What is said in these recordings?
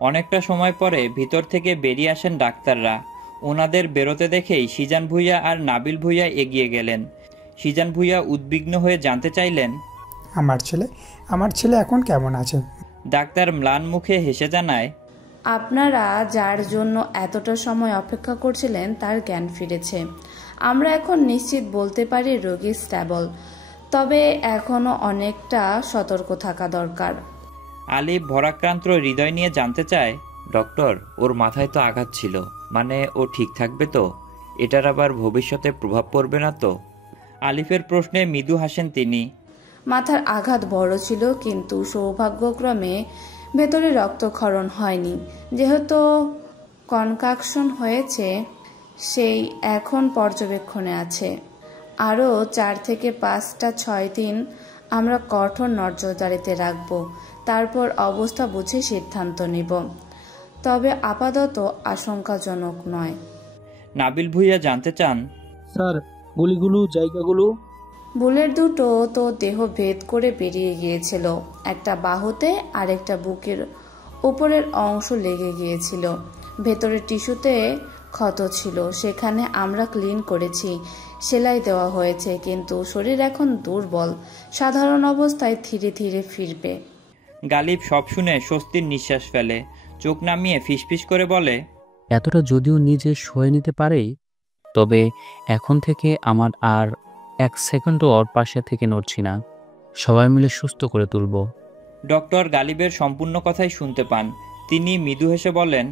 অনেকটা সময় পরে ভিতর থেকে বেরিয়ে আসেন ডাক্তাররা। ওনাদের বেরোতে দেখেই সিজান ভুঁইয়া আর নাবিল ভুঁইয়া এগিয়ে গেলেন। সিজান ভুঁইয়া উদ্বিগ্ন হয়ে জানতে চাইলেন, আমার ছেলে এখন কেমন আছে? ডাক্তার ম্লান মুখে হেসে জানায়, আপনারা যার জন্য এতটা সময় অপেক্ষা করছিলেন তার জ্ঞান ফিরেছে। আমরা এখন নিশ্চিত বলতে পারি রোগী স্ট্যাবল, তবে এখনও অনেকটা সতর্ক থাকা দরকার। আলিফ ভরাক্রান্ত হৃদয় নিয়ে জানতে চায়, ডক্টর, ওর মাথায় তো আঘাত ছিল, মানে ও ঠিক থাকবে তো? এটার আবার ভবিষ্যতে প্রভাব পড়বে না তো? আলিফের প্রশ্নে মৃদু হাসেন তিনি। মাথার আঘাত বড় ছিল, কিন্তু সৌভাগ্যক্রমে ভেতরে রক্তক্ষরণ হয়নি। যেহেতু কনকাকশন হয়েছে, সেই এখন পর্যবেক্ষণে আছে। আরও 4 থেকে 5-6 দিন আমরা কঠোর নজরদারিতে রাখব, তারপর অবস্থা বুঝে সিদ্ধান্ত নিব। তবে আপাতত আশঙ্কাজনক নয়। নাবিল ভুঁইয়া জানতে চান, স্যার, গুলিগুলো জায়গাগুলো? বুলেট দুটো তো দেহ ভেদ করে বেরিয়ে গিয়েছিল। একটা বাহুতে আর একটা বুকের উপরের অংশ লেগে গিয়েছিল। ভেতরের টিস্যুতে ক্ষত ছিল, সেখানে আমরা ক্লিন করেছি, সেলাই দেওয়া হয়েছে, কিন্তু শরীর এখন দুর্বল। সাধারণ অবস্থায় ধীরে ধীরে ফিরবে। গালিব সব শুনে স্বস্তির নিঃশ্বাস ফেলে। চোখ নামিয়ে ফিসফিস করে বলে, এতটা যদিও নিজে সয়ে নিতে পারে, তবে এখন থেকে আমার আর 1 সেকেন্ডও ওর পাশে থেকে নড়ছি না। সবাই মিলে সুস্থ করে তুলব। ডক্টর গালিবের সম্পূর্ণ কথাই শুনতে পান। তিনি মৃদু হেসে বলেন,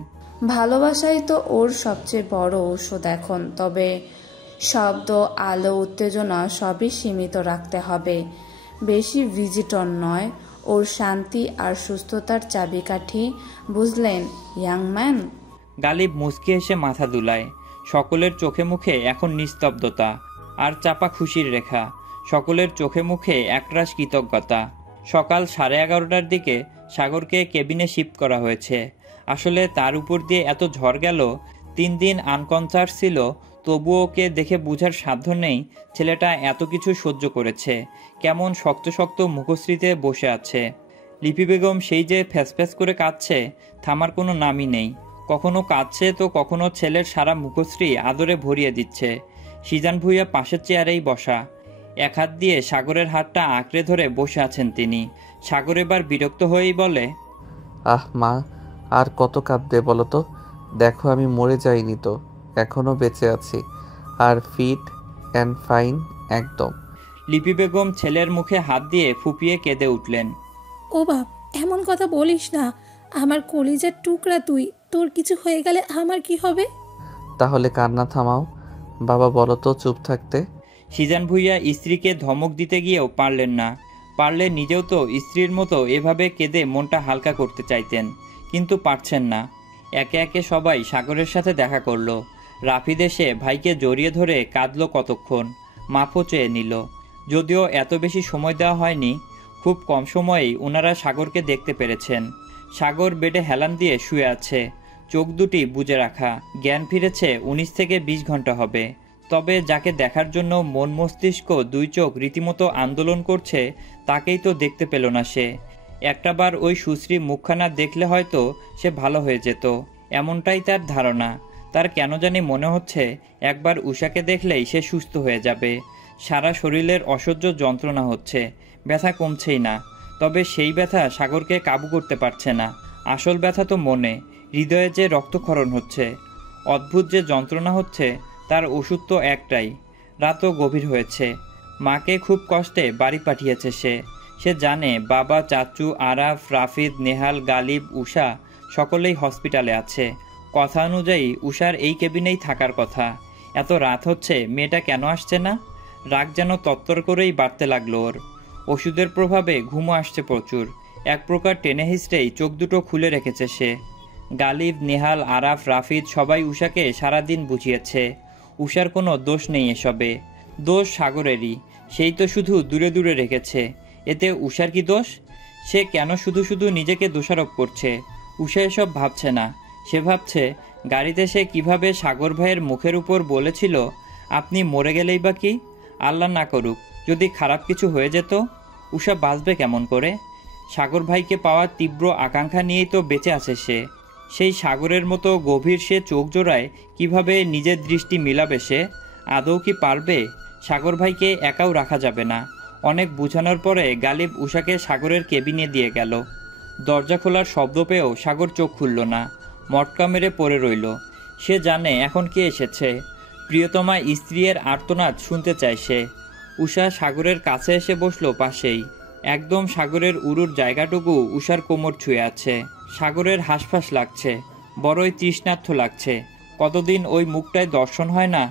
ভালোবাসাই তো ওর সবচেয়ে বড় ঔষধ এখন। তবে শব্দ, আলো, উত্তেজনা সবই সীমিত রাখতে হবে। বেশি ভিজিটর নয়। ওর শান্তি আর সুস্থতার চাবিকাঠি, বুঝলেন ইয়াং ম্যান? গালিব মুচকি হেসে মাথা দুলায়। সকলের চোখে মুখে এখন নিস্তব্ধতা আর চাপা খুশির রেখা। সকলের চোখে মুখে একরাশ কৃতজ্ঞতা। সকাল 11:30টার দিকে সাগরকে কেবিনে শিফট করা হয়েছে। আসলে তার উপর দিয়ে এত ঝড় গেল, 3 দিন আনকনসাস ছিল, তবুও ওকে দেখে বোঝার সাধ্য নেই ছেলেটা এত কিছু সহ্য করেছে। কেমন শক্ত শক্ত মুখশ্রীতে বসে আছে। লিপি বেগম সেই যে ফ্যাসফ্যাস করে কাঁদছে, থামার কোনো নামই নেই। কখনো কাঁদছে তো কখনো ছেলের সারা মুখশ্রী আদরে ভরিয়ে দিচ্ছে। সিজান ভুঁইয়া পাশের চেয়ারেই বসা, এক হাত দিয়ে সাগরের হাতটা আঁকড়ে ধরে বসে আছেন তিনি। সাগর এবার বিরক্ত হয়েই বলে, আহ মা, আর কত কাঁদবে বলো তো? দেখো আমি মরে যাইনি তো, এখনো বেঁচে আছি, আর ফিট অ্যান্ড ফাইন একদম। লিপি বেগম ছেলের মুখে হাত দিয়ে ফুপিয়ে কেঁদে উঠলেন। ও বাপ, এমন কথা বলিস না। আমার কলিজার টুকরা তুই, তোর কিছু হয়ে গেলে আমার কি হবে? তাহলে কান্না থামাও বাবা, বলো তো চুপ থাকতে। সিজান ভুঁইয়া স্ত্রীকে ধমক দিতে গিয়েও পারলেন না। পারলে নিজেও তো স্ত্রীর মতো এভাবে কেঁদে মনটা হালকা করতে চাইতেন, কিন্তু পারছেন না। একে একে সবাই সাগরের সাথে দেখা করলো। রাফিদ এসে ভাইকে জড়িয়ে ধরে কাঁদলো কতক্ষণ, মাফও চেয়ে নিল। যদিও এত বেশি সময় দেওয়া হয়নি, খুব কম সময়েই ওনারা সাগরকে দেখতে পেরেছেন। সাগর বেডে হেলান দিয়ে শুয়ে আছে, চোখ দুটি বুজে রাখা। জ্ঞান ফিরেছে 19 থেকে 20 ঘন্টা হবে। তবে যাকে দেখার জন্য মন মস্তিষ্ক 2 চোখ রীতিমতো আন্দোলন করছে, তাকেই তো দেখতে পেল না সে। একটাবার ওই সুশ্রী মুখখানা দেখলে হয়তো সে ভালো হয়ে যেত, এমনটাই তার ধারণা। তার কেন জানি মনে হচ্ছে একবার উষাকে দেখলেই সে সুস্থ হয়ে যাবে। সারা শরীরের অসহ্য যন্ত্রণা হচ্ছে, ব্যথা কমছেই না। তবে সেই ব্যথা সাগরকে কাবু করতে পারছে না। আসল ব্যথা তো মনে, হৃদয়ে যে রক্তক্ষরণ হচ্ছে, অদ্ভুত যে যন্ত্রণা হচ্ছে, তার ওষুধ তো একটাই। রাতও গভীর হয়েছে। মাকে খুব কষ্টে বাড়ি পাঠিয়েছে সে জানে বাবা, চাচু, আরাফ, রাফিদ, নেহাল, গালিব, উষা সকলেই হসপিটালে আছে। কথা অনুযায়ী উষার এই কেবিনেই থাকার কথা। এত রাত হচ্ছে, মেয়েটা কেন আসছে না? রাগ যেন তত্তর করেই বাড়তে লাগলো ওর। ওষুধের প্রভাবে ঘুমও আসছে প্রচুর। এক প্রকার টেনে হিস্টেই চোখ দুটো খুলে রেখেছে সে। গালিব, নেহাল, আরাফ, রাফিদ সবাই উষাকে সারাদিন বুঝিয়েছে উষার কোনো দোষ নেই এসবে। দোষ সাগরেরই, সেই তো শুধু দূরে দূরে রেখেছে। এতে উষার কি দোষ? সে কেন শুধু শুধু নিজেকে দোষারোপ করছে? উষা এসব ভাবছে না। সে ভাবছে গাড়িতে সে কিভাবে সাগর ভাইয়ের মুখের উপর বলেছিল, আপনি মরে গেলেই বা কি, আল্লাহ না করুক যদি খারাপ কিছু হয়ে যেত, উষা বাঁচবে কেমন করে? সাগর ভাইকে পাওয়ার তীব্র আকাঙ্ক্ষা নিয়েই তো বেঁচে আছে সে। সেই সাগরের মতো গভীর সে চোখ জোড়ায় কিভাবে নিজের দৃষ্টি মিলাবে সে? আদৌ কি পারবে? সাগর ভাইকে একাও রাখা যাবে না। অনেক বোঝানোর পরে গালিব উষাকে সাগরের কেবিনে দিয়ে গেল। দরজা খোলার শব্দ পেয়েও সাগর চোখ খুলল না, মটকা মেরে পড়ে রইল। সে জানে এখন কে এসেছে। প্রিয়তমা স্ত্রীর আর্তনাদ শুনতে চায় সে। উষা সাগরের কাছে এসে বসলো পাশেই। একদম সাগরের উরুর জায়গাটুকু উষার কোমর ছুঁয়ে আছে। সাগরের হাঁসফাঁস লাগছে, বড়ই তৃষ্ণার্থ লাগছে। কতদিন ওই মুখটায় দর্শন হয় না।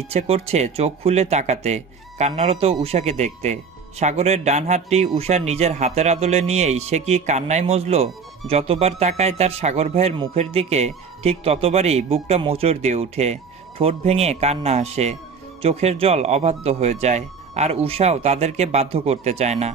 ইচ্ছে করছে চোখ খুলে তাকাতে, কান্নারত উষাকে দেখতে। সাগরের ডান হাতটি উষার নিজের হাতের আদলে নিয়েই সে কি কান্নায় মজল। যতবার তাকায় তার সাগর ভাইয়ের মুখের দিকে, ঠিক ততবারই বুকটা মোচড় দিয়ে উঠে, ঠোঁট ভেঙে কান্না আসে, চোখের জল অবাধ্য হয়ে যায়। আর উষাও তাদেরকে বাধ্য করতে চায় না।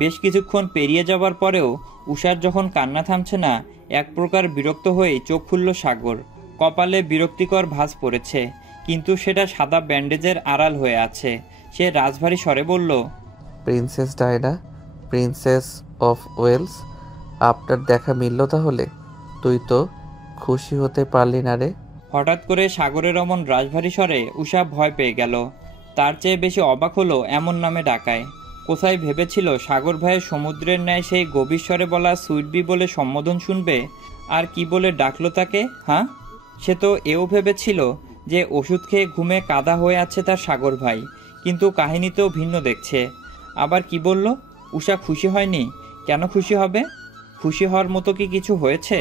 বেশ কিছুক্ষণ পেরিয়ে যাবার পরেও উষার যখন কান্না থামছে না, এক প্রকার বিরক্ত হয়েই চোখ খুলল সাগর। কপালে বিরক্তিকর ভাঁজ পড়েছে, কিন্তু সেটা সাদা ব্যান্ডেজের আড়াল হয়ে আছে। সে রাজভারী স্বরে বলল, princess Diana, princess of Wales, আপনার দেখা মিলল তাহলে? তুই তো খুশি হতে পারলি না রে? হঠাৎ করে সাগরের অমন রাজভারী স্বরে উষা ভয় পেয়ে গেল। তার চেয়ে বেশি অবাক হলো এমন নামে ডাকায়। কোথায় ভেবেছিল সাগর ভাইয়ের সমুদ্রের ন্যায় সেই গভীর স্বরে বলা সুইটবি বলে সম্বোধন শুনবে। আর কি বলে ডাকলো তাকে? হ্যাঁ, সে তো এও ভেবেছিল যে ওষুধ খেয়ে ঘুমে কাদা হয়ে আছে তার সাগর ভাই, কিন্তু কাহিনীতেও ভিন্ন দেখছে। আবার কি বলল? উষা খুশি হয়নি? কেন খুশি হবে? খুশি হওয়ার মতো কি কিছু হয়েছে?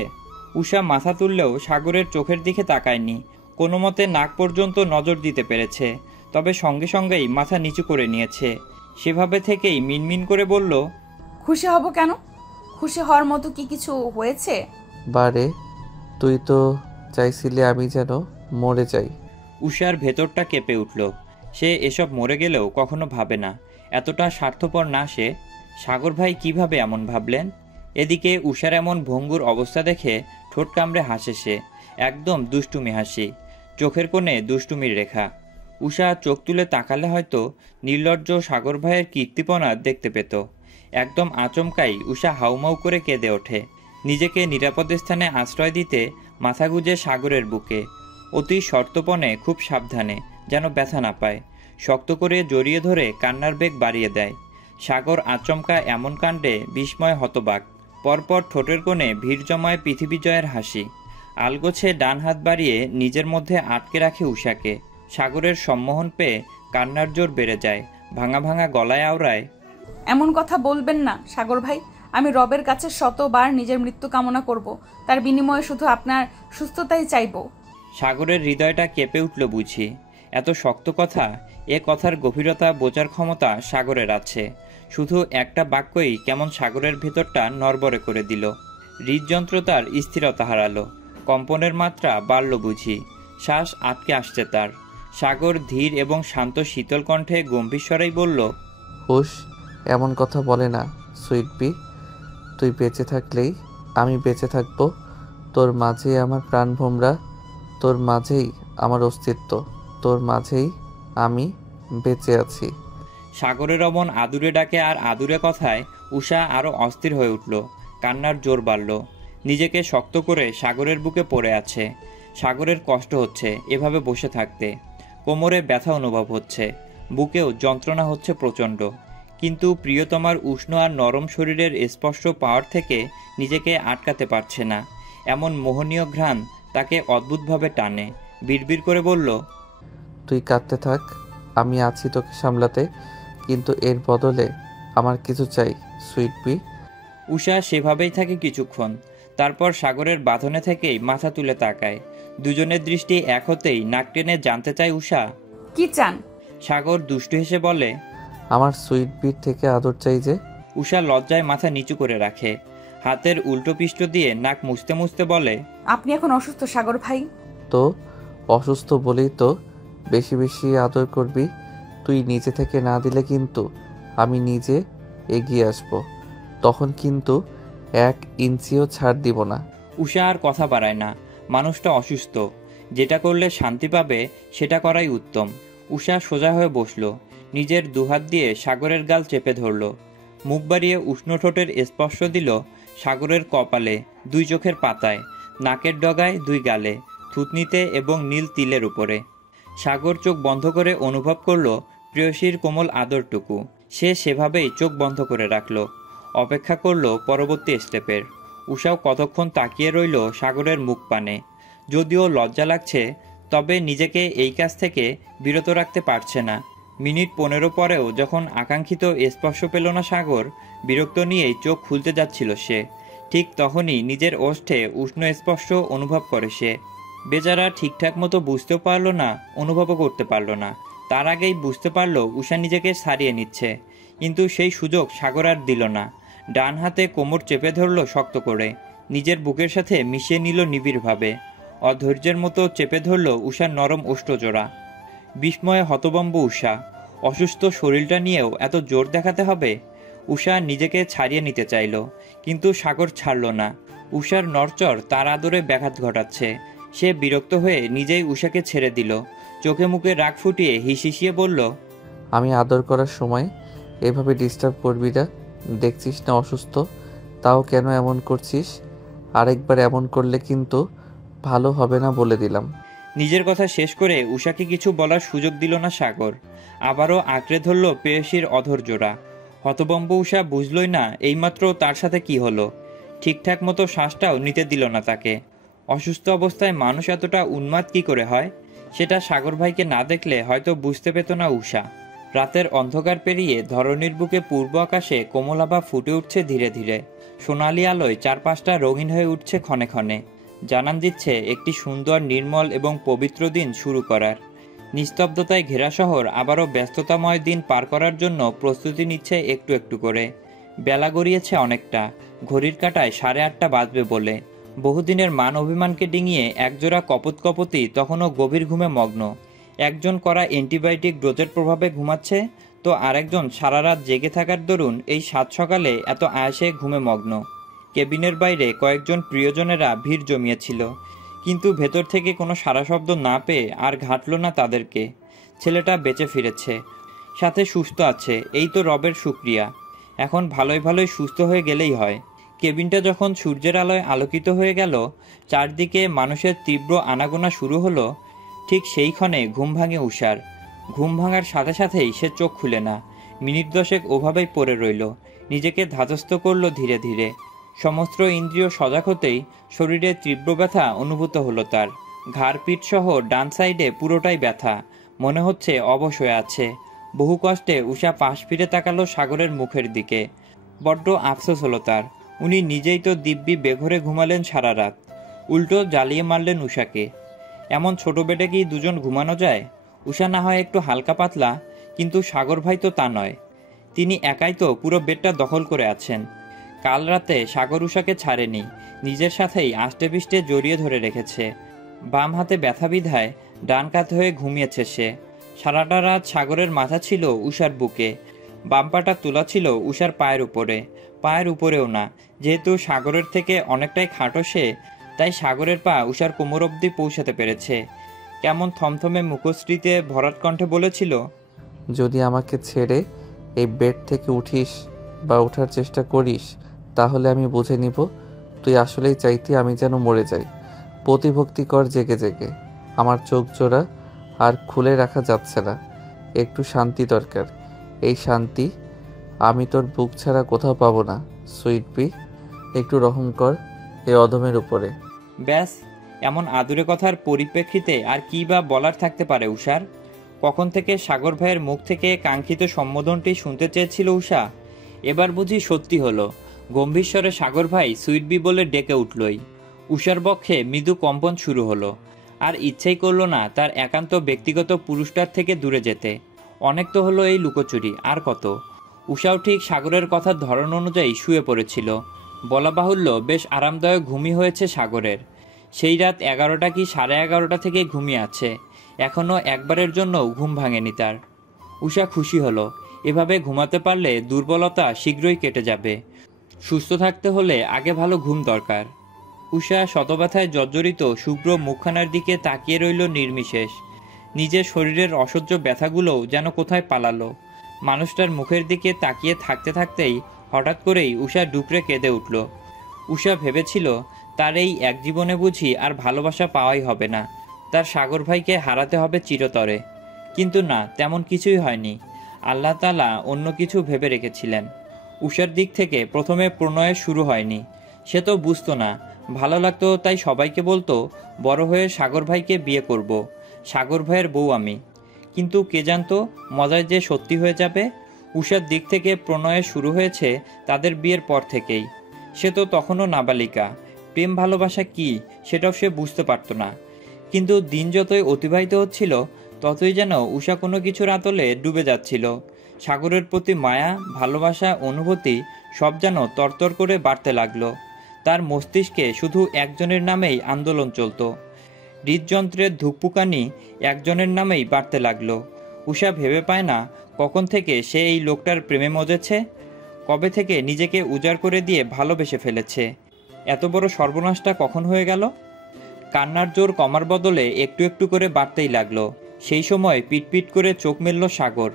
উষা মাথা তুললেও সাগরের চোখের দিকে তাকায়নি। কোনো মতে নাক পর্যন্ত নজর দিতে পেরেছে, তবে সঙ্গে সঙ্গেই মাথা নিচু করে নিয়েছে। সেভাবে থেকেই মিনমিন করে বলল, খুশি হব কেন? খুশি হওয়ার মতো কি কিছু হয়েছে? বারে, তুই তো চাইছিলি আমি যেন মরে যাই। উষার ভেতরটা কেঁপে উঠল। সে এসব মরে গেলেও কখনো ভাবে না, এতটা স্বার্থপর না সে। সাগর ভাই কিভাবে এমন ভাবলেন? এদিকে উষার এমন ভঙ্গুর অবস্থা দেখে ঠোঁট কামড়ে হাসে সে, একদম দুষ্টুমি হাসি, চোখের কোণে দুষ্টুমির রেখা। উষা চোখ তুলে তাকালে হয়তো নির্লজ্জ সাগর ভাইয়ের কীর্তিপনা দেখতে পেত। একদম আচমকাই উষা হাউমাউ করে কেঁদে ওঠে, নিজেকে নিরাপদ স্থানে আশ্রয় দিতে মাথা গুজে সাগরের বুকে, অতি শর্তপণে খুব সাবধানে, যেন ব্যথা না পায়। শক্ত করে জড়িয়ে ধরে কান্নার বেগ বাড়িয়ে দেয়। সাগর আচমকা এমন কাণ্ডে বিস্ময় হতবাক। পরপর ঠোঁটের কোণে ভিড় জমায় পৃথিবী জয়ের হাসি। আলগোছে ডান হাত বাড়িয়ে নিজের মধ্যে আটকে রাখে উষাকে। সাগরের সম্মোহন পেয়ে কান্নার জোর বেড়ে যায়, ভাঙা ভাঙা গলায় আওড়ায়, এমন কথা বলবেন না সাগর ভাই। আমি রবের কাছে শতবার নিজের মৃত্যু কামনা করব, তার বিনিময়ে শুধু আপনার সুস্থতাই চাইব। সাগরের হৃদয়টা কেঁপে উঠল বুঝি। এত শক্ত কথা, এ কথার গভীরতা বোঝার ক্ষমতা সাগরের আছে। শুধু একটা বাক্যই কেমন সাগরের ভেতরটা নড়বড়ে করে দিল। হৃদযন্ত্র তার স্থিরতা হারালো, কম্পনের মাত্রা বাড়ল বুঝি, শ্বাস আটকে আসছে তার। সাগর ধীর এবং শান্ত শীতল কণ্ঠে গম্ভীর স্বরেই বলল, হুশ, এমন কথা বলে না সুইটবি। তুই বেঁচে থাকলেই আমি বেঁচে থাকবো। তোর মাঝেই আমার প্রাণ ভোমরা, তোর মাঝেই আমার অস্তিত্ব, তোর মাঝেই আমি বেঁচে আছি। সাগরের অমন আদুরে ডাকে আর আদুরে কথায় উষা আরো অস্থির হয়ে উঠল, কান্নার জোর বাড়ল। নিজেকে শক্ত করে সাগরের বুকে পড়ে আছে। সাগরের কষ্ট হচ্ছে এভাবে বসে থাকতে, কোমরে ব্যথা অনুভব হচ্ছে, বুকেও যন্ত্রণা হচ্ছে প্রচণ্ড। কিন্তু প্রিয়তমার উষ্ণ আর নরম শরীরের স্পর্শ পাওয়ার থেকে নিজেকে আটকাতে পারছে না। এমন মোহনীয় ঘ্রাণ তাকে অদ্ভুতভাবে টানে। বিড়বিড় করে বলল, তুই কাঁদতে থাক, আমি আছি তোকে সামলাতে, কিন্তু এর বদলে আমার কিছু চাই সুইটবি। উষা সেভাবেই থাকে কিছুক্ষণ, তারপর সাগরের বাঁধনে থেকেই মাথা তুলে তাকায়। দুজনের দৃষ্টি এক হতেই নাক টেনে জানতে চায় উষা, কি চান? সাগর দুষ্টু হেসে বলে, আমার সুইটবির থেকে আদর চাই যে। উষা লজ্জায় মাথা নিচু করে রাখে, হাতের উল্টো পৃষ্ঠ দিয়ে নাক মুছতে মুছতে বলে, আপনি এখন অসুস্থ সাগর ভাই। তো অসুস্থ বলেই তো বেশি বেশি আদর করবি। তুই নিজে থেকে না দিলে কিন্তু আমি নিজে এগিয়ে আসব, তখন কিন্তু 1 ইঞ্চিও ছাড় দিব না। উষা আর কথা বাড়ায় না। মানুষটা অসুস্থ, যেটা করলে শান্তি পাবে সেটা করাই উত্তম। উষা সোজা হয়ে বসল, নিজের দুহাত দিয়ে সাগরের গাল চেপে ধরল। মুখ বাড়িয়ে উষ্ণ ঠোঁটের স্পর্শ দিল সাগরের কপালে, 2 চোখের পাতায়, নাকের ডগায়, 2 গালে, থুতনিতে এবং নীল তিলের উপরে। সাগর চোখ বন্ধ করে অনুভব করল প্রেয়সীর কোমল আদরটুকু। সে সেভাবেই চোখ বন্ধ করে রাখল, অপেক্ষা করল পরবর্তী স্টেপের। উষাও কতক্ষণ তাকিয়ে রইল সাগরের মুখ পানে। যদিও লজ্জা লাগছে, তবে নিজেকে এই কাজ থেকে বিরত রাখতে পারছে না। মিনিট 15 পরেও যখন আকাঙ্ক্ষিত স্পর্শ পেল না সাগর, বিরক্ত নিয়েই চোখ খুলতে যাচ্ছিল সে। ঠিক তখনই নিজের ওষ্ঠে উষ্ণ স্পর্শ অনুভব করে সে। বেচারা ঠিকঠাক মতো বুঝতেও পারল না, অনুভবও করতে পারল না। তার আগেই বুঝতে পারল উষা নিজেকে ছাড়িয়ে নিচ্ছে, কিন্তু সেই সুযোগ সাগর আর দিল না। ডান হাতে কোমর চেপে ধরল শক্ত করে, নিজের বুকের সাথে মিশিয়ে নিল নিবিড়ভাবে। অধৈর্যের মতো চেপে ধরল উষার নরম ওষ্ঠজোড়া। বিস্ময়ে হতভম্ব উষা। অসুস্থ শরীরটা নিয়েও এত জোর দেখাতে হবে? উষা নিজেকে ছাড়িয়ে নিতে চাইল, কিন্তু সাগর ছাড়ল না। উষার নড়চড় তার আদরে ব্যাঘাত ঘটাচ্ছে। সে বিরক্ত হয়ে নিজেই উষাকে ছেড়ে দিল। চোখে মুখে রাগ ফুটিয়ে হিসিয়ে বলল, আমি আদর করার সময় এভাবে ডিস্টার্ব করবি না? দেখছিস না অসুস্থ, তাও কেন এমন করছিস? আরেকবার এমন করলে কিন্তু ভালো হবে না বলে দিলাম। নিজের কথা শেষ করে উষাকে কিছু বলার সুযোগ দিল না সাগর। আবারও আঁকড়ে ধরল প্রেয়সীর অধৈর্যরা। হতভম্ব উষা বুঝলই না এইমাত্র তার সাথে কি হলো। ঠিকঠাক মতো শ্বাসটাও নিতে দিল না তাকে। অসুস্থ অবস্থায় মানুষ এতটা উন্মাদ কি করে হয়, সেটা সাগর ভাইকে না দেখলে হয়তো বুঝতে পেত না উষা। রাতের অন্ধকার পেরিয়ে ধরণীর বুকে পূর্ব আকাশে কোমলাভা ফুটে উঠছে ধীরে ধীরে। সোনালি আলোয় চারপাশটা রঙিন হয়ে উঠছে ক্ষণে ক্ষণে। জানান দিচ্ছে একটি সুন্দর, নির্মল এবং পবিত্র দিন শুরু করার। নিস্তব্ধতায় ঘেরা শহর আবারও ব্যস্ততাময় দিন পার করার জন্য প্রস্তুতি নিচ্ছে একটু একটু করে। বেলা গড়িয়েছে অনেকটা, ঘড়ির কাঁটায় 8:30 বাজবে বলে। বহুদিনের মান অভিমানকে ডিঙিয়ে একজোড়া কপোতী তখনও গভীর ঘুমে মগ্ন। একজন করা অ্যান্টিবায়োটিক ডোজের প্রভাবে ঘুমাচ্ছে, তো আরেকজন সারা রাত জেগে থাকার দরুন এই 7 সকালে এত আয়াসে ঘুমে মগ্ন। কেবিনের বাইরে কয়েকজন প্রিয়জনেরা ভিড় জমিয়েছিল, কিন্তু ভেতর থেকে কোনো সাড়া শব্দ না পেয়ে আর ঘাটল না তাদেরকে। ছেলেটা বেঁচে ফিরেছে, সাথে সুস্থ আছে, এই তো রবের শুকরিয়া। এখন ভালোই ভালোই সুস্থ হয়ে গেলেই হয়। কেবিনটা যখন সূর্যের আলোয় আলোকিত হয়ে গেল, চারদিকে মানুষের তীব্র আনাগোনা শুরু হলো, ঠিক সেই ক্ষণে ঘুম ভাঙে উষার। ঘুম ভাঙার সাথে সাথেই সে চোখ খুলে না। মিনিট 10 ওভাবেই পড়ে রইল। নিজেকে ধাতস্থ করল ধীরে ধীরে। সমস্ত ইন্দ্রিয় সজাগ হতেই শরীরে তীব্র ব্যথা অনুভূত হলো তার। ঘাড় পিঠ সহ ডান সাইডে পুরোটাই ব্যথা, মনে হচ্ছে অবশ হয়ে আছে। বহু কষ্টে উষা পাশ ফিরে তাকালো সাগরের মুখের দিকে। বড্ড আফসোস হলো তার। উনি নিজেই তো দিব্যি বেঘরে ঘুমালেন সারা রাত, উল্টো জ্বালিয়ে মারলেন উষাকে। এমন ছোট বেডে কি দুজন ঘুমানো যায়? উষা না হয় একটু হালকা পাতলা, কিন্তু সাগর ভাই তো তা নয়। তিনি একাই তো পুরো বেডটা দখল করে আছেন। কাল রাতে সাগর উষাকে ছাড়েনি, নিজের সাথেই আষ্টেপৃষ্টে জড়িয়ে ধরে রেখেছে। বাম হাতে ব্যথা বিধায় ডান কাত হয়ে ঘুমিয়েছে সে। সারাটা রাত সাগরের মাথা ছিল উষার বুকে, বাম পাটা তোলা ছিল উষার পায়ের উপরে। পায়ের উপরেও না, যেহেতু সাগরের থেকে অনেকটাই খাটো সে, তাই সাগরের পা উষার কোমর অবধি পৌঁছাতে পেরেছে। কেমন থমথমে মুখশ্রীতে ভরাট কণ্ঠে বলেছিল, যদি আমাকে ছেড়ে এই বেড থেকে উঠিস বা ওঠার চেষ্টা করিস, তাহলে আমি বুঝে নিব তুই আসলেই চাইতি আমি যেন মরে যাই। প্রতিভক্তি কর জেগে জেগে। আমার চোখ জোড়া আর খুলে রাখা যাচ্ছে না, একটু শান্তি দরকার। এই শান্তি আমি তোর বুক ছাড়া কোথাও পাবো না। সুইট পি, একটু রহম কর এই অধমের উপরে। ব্যাস, এমন আদুরে কথার পরিপ্রেক্ষিতে আর কি বা বলার থাকতে পারে উষার? কখন থেকে সাগর ভাইয়ের মুখ থেকে কাঙ্ক্ষিত সম্বোধনটি শুনতে চেয়েছিল উষা। এবার বুঝি সত্যি হলো। গম্ভীর স্বরে সাগর ভাই সুইটবি বলে ডেকে উঠলই। উষার বক্ষে মৃদু কম্পন শুরু হলো। আর ইচ্ছেই করলো না তার একান্ত ব্যক্তিগত পুরুষটার থেকে দূরে যেতে। অনেক তো হলো এই লুকোচুরি, আর কত। উষাও ঠিক সাগরের কথার ধরন অনুযায়ী শুয়ে পড়েছিল। বলা বাহুল্য বেশ আরামদায়ক ঘুমই হয়েছে সাগরের। সেই রাত 11টা কি 11:30 থেকে ঘুমিয়ে আছে। এখনও একবারের জন্য ঘুম ভাঙেনি তার। উষা খুশি হলো, এভাবে ঘুমাতে পারলে দুর্বলতা শীঘ্রই কেটে যাবে। সুস্থ থাকতে হলে আগে ভালো ঘুম দরকার। উষা শতব্যথায় জর্জরিত শুভ্র মুখখানার দিকে তাকিয়ে রইল নির্বিশেষ। নিজের শরীরের অসহ্য ব্যথাগুলোও যেন কোথায় পালালো। মানুষটার মুখের দিকে তাকিয়ে থাকতে থাকতেই হঠাৎ করেই উষা ডুকরে কেঁদে উঠল। উষা ভেবেছিল তার এই এক জীবনে বুঝি আর ভালোবাসা পাওয়াই হবে না, তার সাগর ভাইকে হারাতে হবে চিরতরে। কিন্তু না, তেমন কিছুই হয়নি। আল্লাহ তাআলা অন্য কিছু ভেবে রেখেছিলেন। উষার দিক থেকে প্রথমে প্রণয়ের শুরু হয়নি। সে তো বুঝতো না, ভালো লাগতো তাই সবাইকে বলতো বড় হয়ে সাগর ভাইকে বিয়ে করব, সাগর ভাইয়ের বউ আমি। কিন্তু কে জানতো মজায় যে সত্যি হয়ে যাবে। উষার দিক থেকে প্রণয়ের শুরু হয়েছে তাদের বিয়ের পর থেকেই। সে তো তখনও নাবালিকা, প্রেম ভালোবাসা কি সেটাও সে বুঝতে পারত না। কিন্তু দিন যতই অতিবাহিত হচ্ছিল ততই যেন উষা কোনো কিছুর আতলে ডুবে যাচ্ছিল। সাগরের প্রতি মায়া, ভালোবাসা, অনুভূতি সব যেন তরতর করে বাড়তে লাগলো। তার মস্তিষ্কে শুধু একজনের নামেই আন্দোলন চলত। হৃদযন্ত্রের ধুকপুকানি একজনের নামেই বাড়তে লাগলো। উষা ভেবে পায় না কখন থেকে সে এই লোকটার প্রেমে মজেছে, কবে থেকে নিজেকে উজাড় করে দিয়ে ভালোবেসে ফেলেছে। এত বড় সর্বনাশটা কখন হয়ে গেল? কান্নার জোর কমার বদলে একটু একটু করে বাড়তেই লাগলো। সেই সময় পিটপিট করে চোখ মেলল সাগর।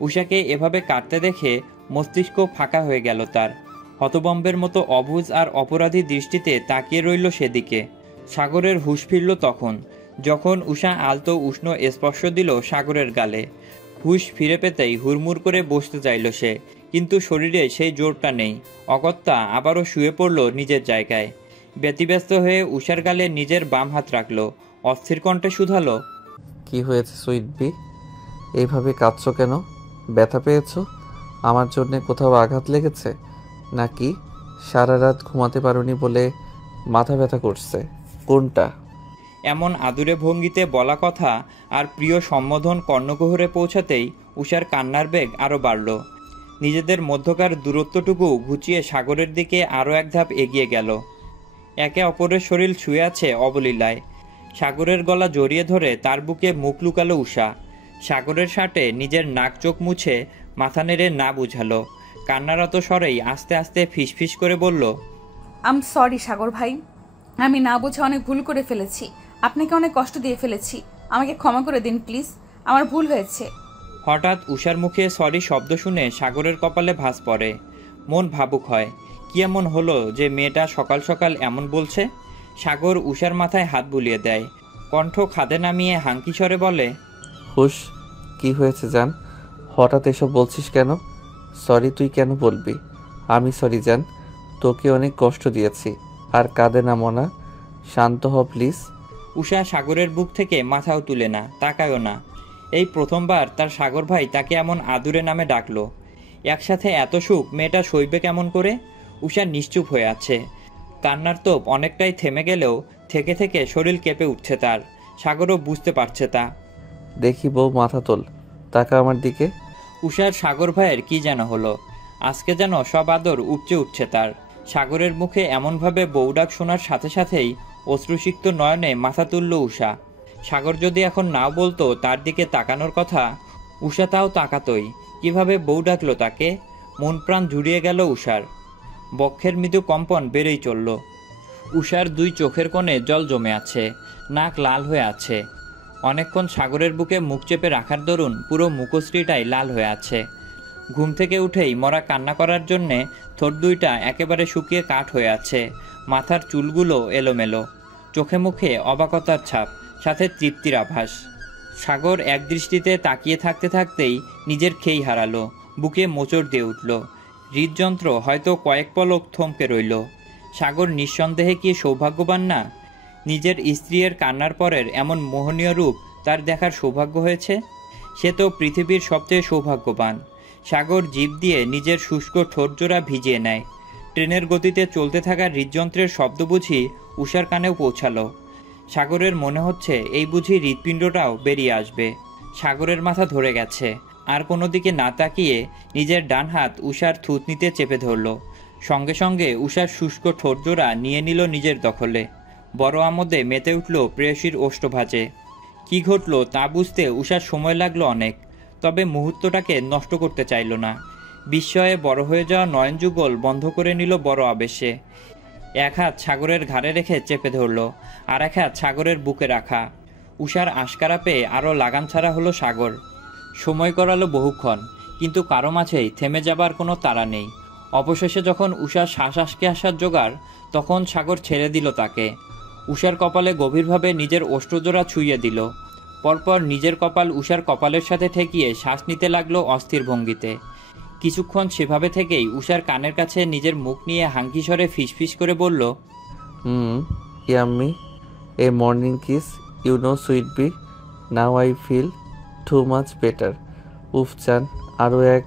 উষাকে এভাবে কাটতে দেখে মস্তিষ্ক ফাঁকা হয়ে গেল তার। হতবম্বের মতো অবুঝ আর অপরাধী দৃষ্টিতে তাকিয়ে রইল সেদিকে। সাগরের হুঁশ ফিরল তখন, যখন উষা আলতো উষ্ণ স্পর্শ দিল সাগরের গালে। হুঁশ ফিরে পেতেই হুড়মুড় করে বসতে চাইল সে, কিন্তু শরীরে সেই জোরটা নেই। অগত্যা আবারও শুয়ে পড়ল নিজের জায়গায়। ব্যতিব্যস্ত হয়ে উষার গালে নিজের বাম হাত রাখল, অস্থির কণ্ঠে শুধালো, কি হয়েছে সুইট বি? এইভাবে কাঁদছো কেন? ব্যথা পেয়েছো? আমার জন্যে কোথাও আঘাত লেগেছে নাকি সারা রাত ঘুমাতে পারোনি বলে মাথা ব্যথা করছে? কোনটা? এমন আদুরে ভঙ্গিতে বলা কথা আর প্রিয় সম্বোধন কর্ণকুহরে পৌঁছাতেই উষার কান্নার বেগ আরও বাড়ল। নিজেদের মধ্যকার দূরত্বটুকু ঘুচিয়ে সাগরের দিকে আরও এক ধাপ এগিয়ে গেল। একে অপরের শরীর শুয়ে আছে অবলীলায়। সাগরের গলা জড়িয়ে ধরে তার বুকে মুখ লুকালো উষা। সাগরের শার্টে নিজের নাক চোখ মুছে মাথা নেড়ে না বুঝালো। কান্নারত স্বরেই আস্তে আস্তে ফিসফিস করে বলল, আম সরি সাগর ভাই, আমি না বুঝে অনেক ভুল করে ফেলেছি, আপনাকে অনেক কষ্ট দিয়ে ফেলেছি, আমাকে ক্ষমা করে দিন প্লিজ, আমার ভুল হয়েছে। হঠাৎ উষার মুখে সরি শব্দ শুনে সাগরের কপালে ভাঁজ পড়ে। মন ভাবুক হয়, কি এমন হলো যে মেয়েটা সকাল সকাল এমন বলছে। সাগর উষার মাথায় হাত বুলিয়ে দেয়, কণ্ঠ খাদে নামিয়ে হাঙ্কি স্বরে বলে, হুশ, কি হয়েছে জান? হঠাৎ এসব বলছিস কেন? সরি তুই কেন বলবি? আমি সরি জান, তোকে অনেক কষ্ট দিয়েছি। আর কাঁদে না মনা, শান্ত হ প্লিজ। উষা সাগরের বুক থেকে মাথাও তুলে না, তাকায়ও না। এই প্রথমবার তার সাগর ভাই তাকে এমন আদুরে নামে ডাকলো। একসাথে এত সুখ মেয়েটা সইবে কেমন করে? উষা নিশ্চুপ হয়ে আছে। কান্নার তোপ অনেকটাই থেমে গেলেও থেকে থেকে শরীর কেঁপে উঠছে তার। সাগরও বুঝতে পারছে তা। দেখি বউ, মাথা তোল, তাকা আমার দিকে। উষার সাগর ভাইয়ের কি যেন হলো, আজকে যেন সব আদর উপচে উঠছে তার। সাগরের মুখে এমনভাবে বউডাক শোনার সাথে সাথেই অশ্রুসিক্ত নয়নে মাথা তুলল উষা। সাগর যদি এখন নাও বলতো তার দিকে তাকানোর কথা, উষা তাও তাকাতই। কিভাবে বউ ডাকলো তাকে? মন প্রাণ জুড়িয়ে গেল উষার। বক্ষের মৃদু কম্পন বেড়েই চলল। উষার দুই চোখের কোণে জল জমে আছে, নাক লাল হয়ে আছে। অনেকক্ষণ সাগরের বুকে মুখ চেপে রাখার দরুন পুরো মুখশ্রীটাই লাল হয়ে আছে। ঘুম থেকে উঠেই মরা কান্না করার জন্যে ঠোঁট দুইটা একেবারে শুকিয়ে কাঠ হয়ে আছে। মাথার চুলগুলো এলোমেলো, চোখে মুখে অবাকতার ছাপ, সাথে তৃপ্তির আভাস। সাগর একদৃষ্টিতে তাকিয়ে থাকতে থাকতেই নিজের খেই হারালো, বুকে মোচড় দিয়ে উঠল। হৃদযন্ত্র হয়তো কয়েক পলক থমকে রইল। সাগর নিঃসন্দেহে কি সৌভাগ্যবান না? নিজের স্ত্রীর কান্নার পরের এমন মোহনীয় রূপ তার দেখার সৌভাগ্য হয়েছে। সে তো পৃথিবীর সবচেয়ে সৌভাগ্যবান। সাগর জিভ দিয়ে নিজের শুষ্ক ঠোঁটজোড়া ভিজিয়ে নেয়। ট্রেনের গতিতে চলতে থাকা হৃদযন্ত্রের শব্দ বুঝি উষার কানেও পৌঁছালো। সাগরের মনে হচ্ছে এই বুঝি হৃৎপিণ্ডটাও বেরিয়ে আসবে। সাগরের মাথা ধরে গেছে। আর কোনো দিকে না তাকিয়ে নিজের ডান হাত উষার থুতনিতে চেপে ধরল। সঙ্গে সঙ্গে উষার শুষ্ক ঠোঁটজোড়া নিয়ে নিল নিজের দখলে। বড় আমোদে মেতে উঠল প্রেয়সীর ওষ্ঠভাজে। কি ঘটল তা বুঝতে উষার সময় লাগলো অনেক, তবে মুহূর্তটাকে নষ্ট করতে চাইল না। বিস্ময়ে বড় হয়ে যাওয়া নয়নযুগল বন্ধ করে নিল বড় আবেশে। এক হাত সাগরের ঘাড়ে রেখে চেপে ধরল, আর এক হাত সাগরের বুকে রাখা। উষার আশকারা পেয়ে আরও লাগাম ছাড়া হলো সাগর। সময় করালো বহুক্ষণ, কিন্তু কারো মাঝেই থেমে যাবার কোনো তাড়া নেই। অবশেষে যখন উষার শ্বাস আটকে আসার জোগাড়, তখন সাগর ছেড়ে দিল তাকে। উষার কপালে গভীরভাবে নিজের অষ্টজোড়া ছুঁয়ে দিল। পরপর নিজের কপাল উষার কপালের সাথে ঠেকিয়ে শ্বাস নিতে লাগলো অস্থির ভঙ্গিতে। কিছুক্ষণ সেভাবে থেকেই উষার কানের কাছে নিজের মুখ নিয়ে হাঙ্কি স্বরে ফিসফিস করে বলল, yummy, a morning kiss, you know sweet bee, now I feel too much better. উফ চান, আরও এক